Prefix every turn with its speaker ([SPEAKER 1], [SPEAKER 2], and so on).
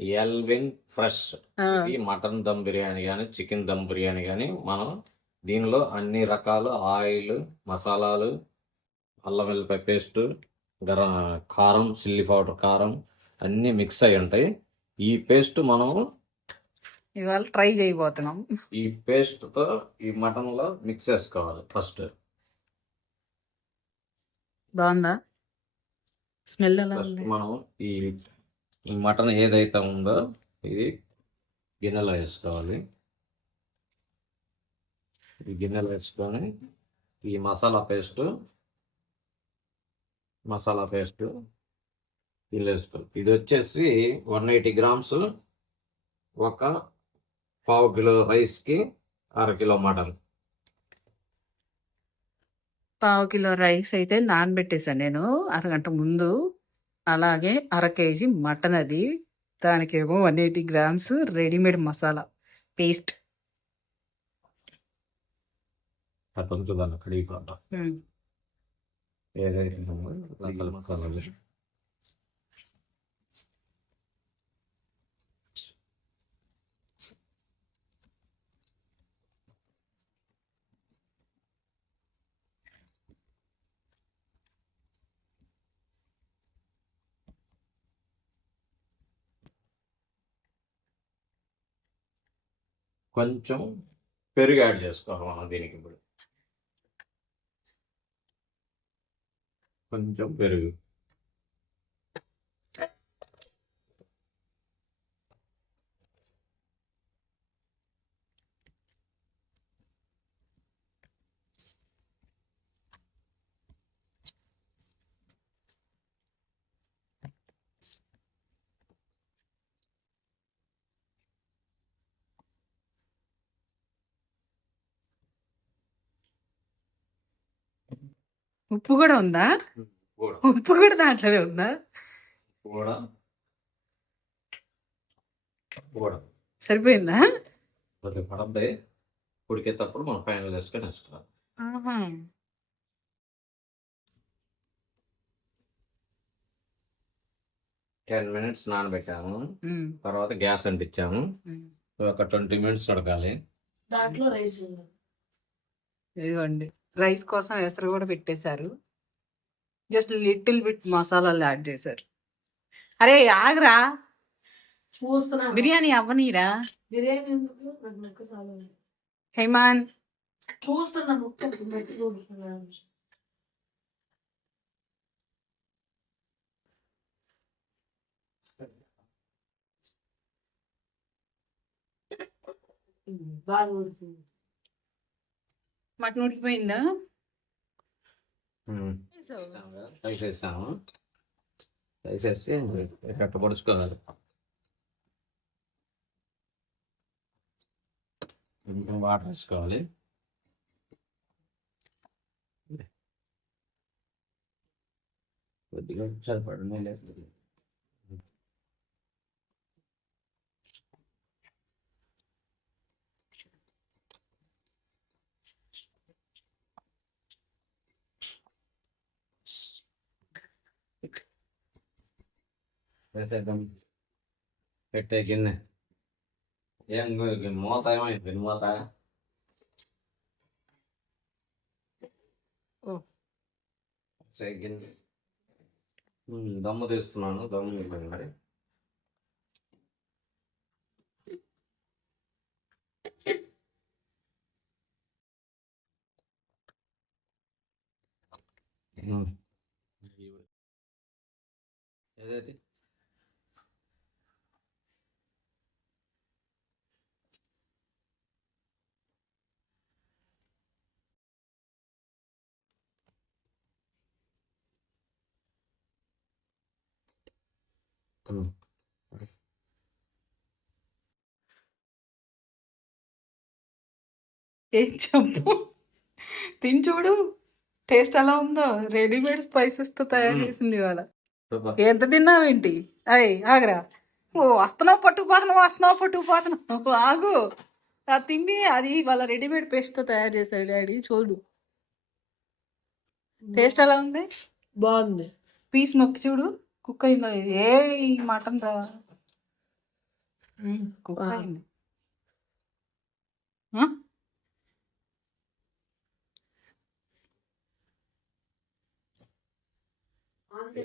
[SPEAKER 1] Elvin fresh. ఇది mutton dum biryani కానీ chicken dum biryani కానీ మనం దీనిలో అన్ని రకాల ఆయిల్ మసాలాలు అల్లం వెల్లిపాయ పేస్ట్ గరం కారం చిల్లీ పౌడర్ కారం అన్నీ మిక్స్ అయి ఉంటాయి. ఈ పేస్ట్ మనం
[SPEAKER 2] ఇవాళ ట్రై చేయబోతున్నాం.
[SPEAKER 1] ఈ పేస్ట్తో ఈ మటన్లో మిక్స్ చేసుకోవాలి ఫస్ట్.
[SPEAKER 2] బాగుందా? స్మెల్
[SPEAKER 1] మనం ఈ ఈ మటన్ ఏదైతే ఉందో ఇది గిన్నెలో వేసుకోవాలి. ఈ గిన్నెలో వేసుకొని ఈ మసాలా పేస్ట్ మసాలా పేస్ట్ ఇది వేసుకోవాలి. ఇది వచ్చేసి వన్ ఎయిటీ గ్రామ్స్ ఒక పావు కిలో రైస్కి అర కిలో మటన్.
[SPEAKER 2] పావు కిలో రైస్ అయితే నానబెట్టేసాను నేను అరగంట ముందు. అలాగే అర కేజీ మటన్ అది. దానికేమో one eighty grams readymade masala paste.
[SPEAKER 1] అట్లా దాన్ని కొంచెం పెరుగు యాడ్ చేసుకోవాలి మనం దీనికి ఇప్పుడు. కొంచెం పెరుగు.
[SPEAKER 2] ఉప్పు కూడా ఉందా? ఉప్పు కూడా. దాంట్లోనే ఉందా?
[SPEAKER 1] కూడా. కూడా.
[SPEAKER 2] సరిపోయిందా?
[SPEAKER 1] కొద్దిగా పడద్ది. ఉడికేటప్పుడు మనం ఫైనల్ వేసుకొని వేసుకోవాలి. టెన్ మినిట్స్ నానబెట్టాము. తర్వాత గ్యాస్ అంటించాము. ఒక ట్వంటీ మినిట్స్ ఉడకాలి.
[SPEAKER 3] దాంట్లో రైస్ ఉంది?
[SPEAKER 2] ఇదిగోండి. రైస్ కోసం ఎసరు కూడా పెట్టేశారు. జస్ట్ లిటిల్ బిట్ మసాలాలు యాడ్ చేశారు. అరే ఆగరా.
[SPEAKER 3] చూస్తున్నా.
[SPEAKER 2] బిర్యానీ అవ్వనీరా.
[SPEAKER 3] బిర్యానీ ఎందుకు? నాకు ముక్క చాలు.
[SPEAKER 2] హేమాన్.
[SPEAKER 3] చూస్తున్నా ముక్క బాగా
[SPEAKER 2] మటన్ ఉడికిపోయిందా?
[SPEAKER 1] రైస్ వేసాము రైస్ వేసి కట్ట పొడుచుకోవాలి. కొంచెం వాటర్ వేసుకోవాలి. కొద్దిగా సరిపడండి లేదు. పెట్టే గిన్నె ఏం మూత ఏమైంది మూత గిన్నె దమ్ము తీస్తున్నాను. దమ్ము ఇవ్వండి ఉమ్. ఏదైతే
[SPEAKER 2] ఏం చెప్పు? తిని చూడు. టేస్ట్ ఎలా ఉందో. రెడీమేడ్ స్పైసెస్తో తయారు
[SPEAKER 1] మ్మ్.
[SPEAKER 2] చేసింది ఇవాళ. ఎంత తిన్నావేంటి అయ్ ఆగరా. ఓ వస్తున్నావు పట్టుకుపోతున్నావు వస్తున్నావు పట్టుకుపోతున్నావు ఆగు. ఆ తిండి అది వాళ్ళ రెడీమేడ్ పేస్ట్తో తయారు చేశాడు డాడీ. చూడు. టేస్ట్ ఎలా ఉంది?
[SPEAKER 3] బాగుంది.
[SPEAKER 2] పీస్ నొక్కి చూడు. కుక్ అయిందో ఏ ఈ మటన్ రా కుక్
[SPEAKER 3] ఆ.
[SPEAKER 2] అయింది ఆ?
[SPEAKER 3] ఆంధ్ర